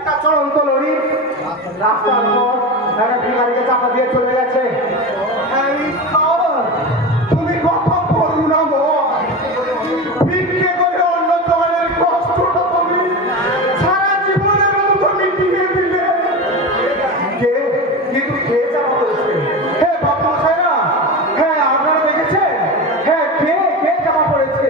একটা চলন্ত লরি রাস্তার পর একটা ভিখারিকে চাপা দিয়ে চলে গেছে। এই খবর তুমি কথা বলো না গো, ভিক্ষে করে অন্য জনের কষ্টটা তুমি সারা জীবনের মতো মিটিয়ে দিলে। কে কিন্তু কে চাপা করেছে? হ্যাঁ বাবা মশাইরা, হ্যাঁ আপনারা দেখেছেন? হ্যাঁ কে কে চাপা পড়েছে?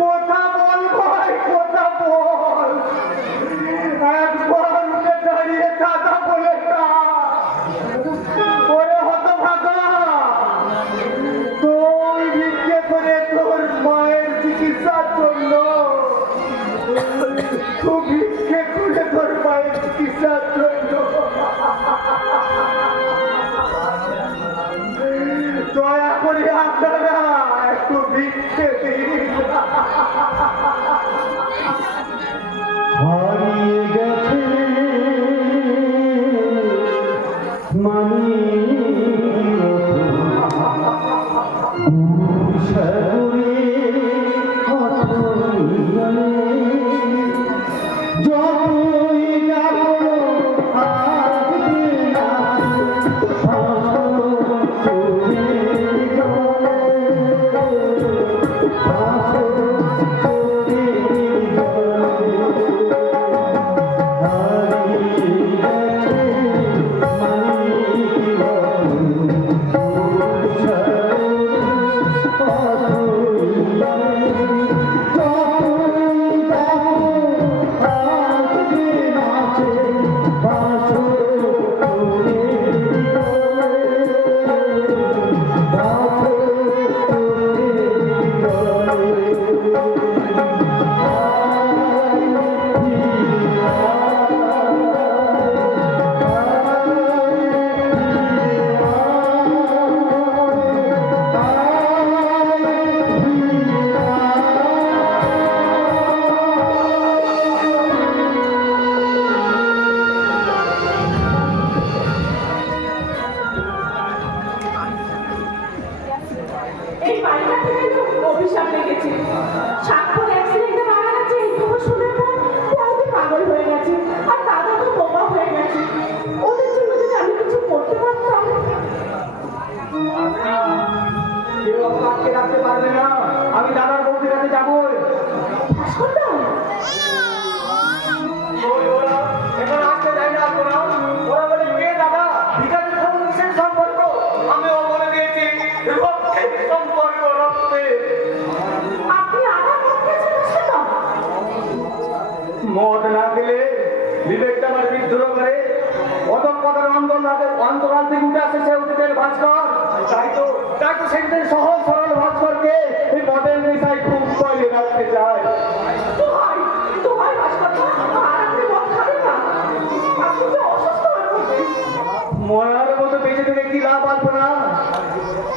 কথা বল ভাই, কথা বল, একবার উঠে দাঁড়িয়ে কথা বলে ওরে হতভাগা, তুই ভিক্ষে করে তোর মায়ের চিকিৎসার জন্য, তুই ভিক্ষে করে তোর মায়ের চিকিৎসার জন্য দয়া করে আপনারা একটু ভিক্ষে দিন। হারিয়ে গেছে এই বাড়িটা থেকে অভিশাপ লেগেছে। স্বাক্ষর অ্যাক্সিডেন্টে মারা গেছে এই খবর শুনে পর বৌদি পাগল হয়ে গেছে, আর দাদা তো বোবা হয়ে গেছে। ওদের জন্য যদি আমি কিছু করতে পারতাম। কেউ আমাকে রাখতে পারবে না, আমি দাদার বৌদির কাছে যাবোই। ভাস্করদা, ওরা এখন আসতে চাই না, ওরা বলে কে দাদা ভিখারির সঙ্গে কিসের সম্পর্ক? আমি ও বলে দিয়েছি রক্তের সম্পর্ক, রক্তের। আপনি আবার মদ খেয়েছেন ভাস্করদা? মদ না দিলে বিবেকটা আমার বিদ্রোহ করে, অধঃপতন অন্তরাল থেকে উঠে আসে সে অতীতের ভাস্কর। তাই তো সেদিন সহজ সরল ভাস্করকে এই মদের নেশায় খুব কয়লে রাখতে চায়। দোহাই, দোহাই ভাস্করদা, আর আপনি মদ খাবেন না। আপনি যে অসুস্থ হয়ে পড়বেন। মরার মতো বেঁচে থেকে কি লাভ আসবো না?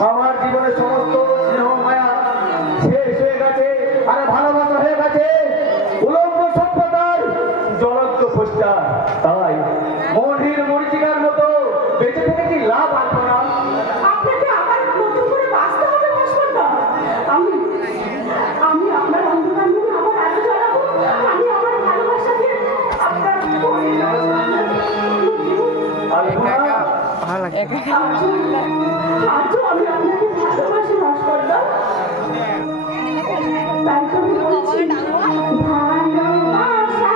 আমার জীবনের সমস্ত স্নেহ মায়া শেষ হয়ে গেছে, আরে ভালোবাসা হয়ে গেছে উলম্ব সভ্যতার জলজ্ঞ পোস্টার। তাই মনির মরিচিকার মতো বেঁচে থেকে কি লাভ আসবো না? আপনাকে আবার নতুন করে বাঁচতে হবে ভাস্করদা। আমি আপনার অন্ধকার মনে আবার আলো জ্বালাবো। আমি আমার ভালোবাসাকে আপনার ঘরে ভালো লাগে। আজও আমি আপনাকে ভালোবাসি ভাস্করদা। তাই তো আমি বলছি ভালোবাসা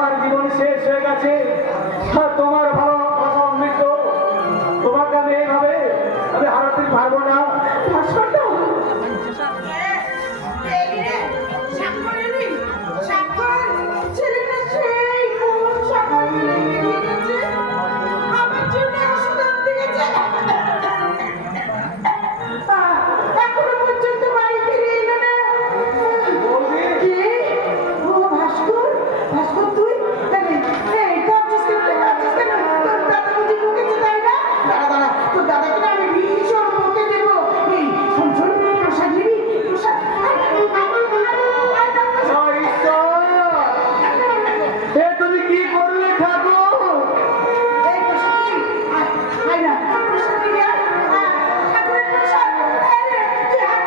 আমার জীবন শেষ হয়ে গেছে আর তোমার ভালোবাসা অমৃত, তোমাকে আমি এইভাবে আমি হারাতে পারবো না। ভাস্কর্য ছেলেটা সেই কোন সকাল বেরিয়ে গেছে আমার জন্য ওষুধ আনতে গেছে। এখনো পর্যন্ত বাড়ি ফিরে এলো না। বৌদি, কে? ও ভাস্কর, ভাস্কর তুই? এই কাঁদছিস কেন রে? কাঁদছিস কেন? তোর দাদা বুঝি বকেছে তাই না? দাঁড়া দাঁড়া, তোর দাদাকে না আমি ভীষণ বকে দেবো। এই শোন শোন, প্রসাদ নিবি? প্রসাদ জয় ঈশ্বর! এ তুমি কি করলে ঠাকুর? এই প্রসাদ নিবি? আয় না, প্রসাদ নিবি আয়। ঠাকুরের প্রসাদ। রে, তুই হাত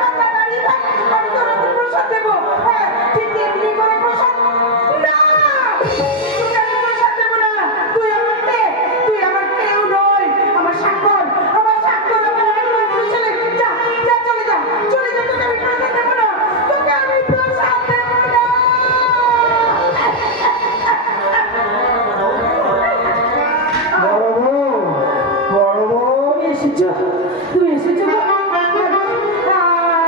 পা না দাঁড়িয়ে থাক। আমি তোর হাতে প্রসাদ দেবো। ঠিক এমনি করে প্রসাদ। না! তোকে আমি প্রসাদ দেবো না। তুই আমার কে? তুই আমার কেউ নয়। আমার স্বাক্ষর, আমার স্বাক্ষর, আমার একমাত্র ছেলে। যা, যা, চলে যা। চলে যা, তোকে আমি প্রসাদ দেবো না। তোকে আমি প্রসাদ দেবো না। বড় বউ, বড় বউ, তুমি এসেছো, তুমি এসেছো।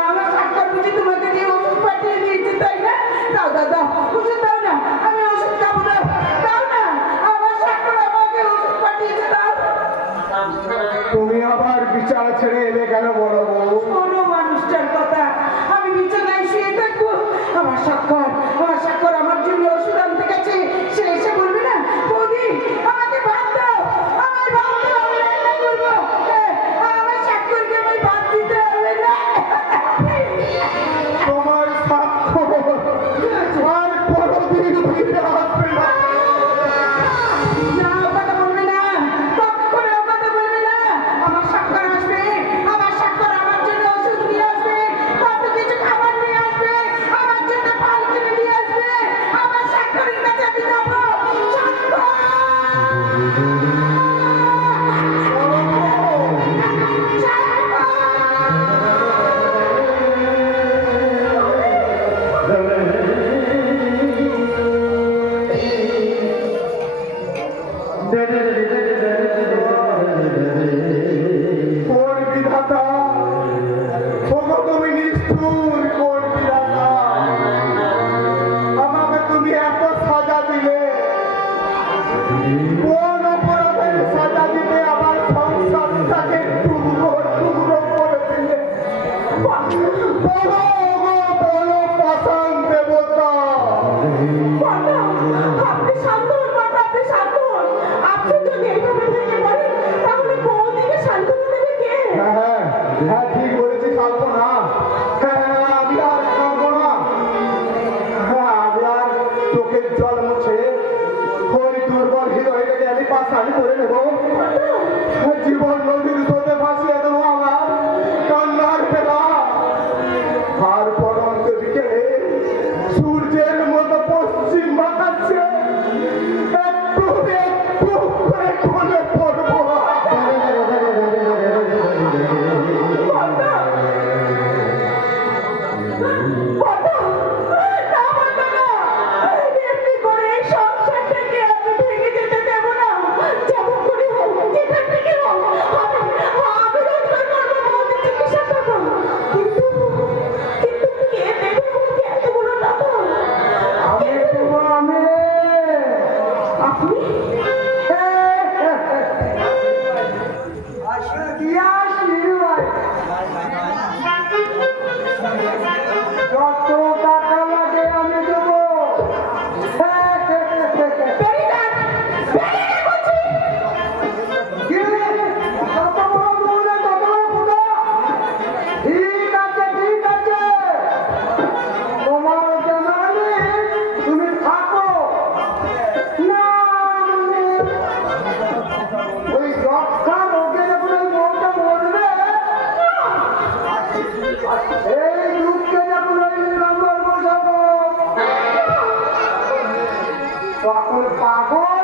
আমার স্বাক্ষর বুঝি তোমাকে দিয়ে ওষুধ পাঠিয়ে দিয়েছে তাই না? দাও দাও দাও, ওষুধ দাও না, আমি ওষুধ খাবো না। দাও না, আমার স্বাক্ষর আমাকে ওষুধ পাঠিয়েছে, দাও। তুমি আবার বিচার ছেড়ে এলে কেন বড় বউ? শোনো মানুষটার কথা, আমি বিছানায় শুয়ে থাকবো। আমার স্বাক্ষর, আমার স্বাক্ষর আমার জন্য ওষুধ আনতে গেছে। সে এসে বলবে না, বৌদি আমাকে ভাত দাও, আমায় ভাত দাও, আমি রান্না করবো। আমার স্বাক্ষরকে আমি ভাত দিতে হবে না। তোমার স্বাক্ষর আর কোনোদিন ফিরে আসবে না। না, ও কথা বলবে না, কখনো ও কথা বলবে না। আমার স্বাক্ষর আসবে, আমার স্বাক্ষর আমার জন্য ওষুধ নিয়ে আসবে, কত কিছু খাবার নিয়ে আসবে, আমার জন্য ফল কিনে নিয়ে আসবে। আমার স্বাক্ষরের কাছে আমি যাবো। স্বাক্ষর! কোন বিধাতা, ওগো তুমি নিষ্ঠুর কোন বিধাতা, আমাকে তুমি এত সাজা দিলে, কোন অপরাধের সাজা দিতে আমার সংসারটাকে টুকরো টুকরো করে দিলে। বলো ওগো, বলো পাষাণ দেবতা। মাতা, আপনি শান্ত হন মাতা, আপনি শান্ত হন। আপনি যদি এইভাবে ভেঙে পড়েন, তাহলে বৌদিকে সান্ত্বনা দেবে কে? হ্যাঁ হ্যাঁ, ঠিক বলেছি, খাবো না। হ্যাঁ, আমি আর খাবো না। হ্যাঁ, আমি আর চোখের জল মুছে ওই দুর্বল হৃদয়টাকে আমি পাশানি করে নেবো। হ্যাঁ, জীবন নদীর স্রোতে ভাসিয়ে দেবো আমার কান্নার বেলা। আর পরন্ত বিকেলে সূর্যের মতো পশ্চিম বাঁকাচ্ছে, একটু একটু করে ঢলে পড়বো। মাতা! মাতা! না মাতা না! এমনি করে এই সংসারটাকে আমি ভেঙে যেতে দেব না। যেমন করে হোক, যেখান থেকে হোক, আমি রোজগার করবো, বৌদির চিকিৎসা করবো। কিন্তু কে দেবে আমাকে এতগুলো টাকা? আমি দেবো, আমি। আপনি? যত টাকা লাগে আমি দেবো। বেরিয়ে যান! বেরিয়ে যান বলছি! কি? যত বড় বউলে তত বড় ফুটা? ঠিক আছে, ঠিক আছে, তোমার জানালে তুমি থাকো না। ওই যক্ষা রোগে যখন ওই বউটা মরবে, এই লোককে যখন ওই নম্বর বসাবো, তখন পাগল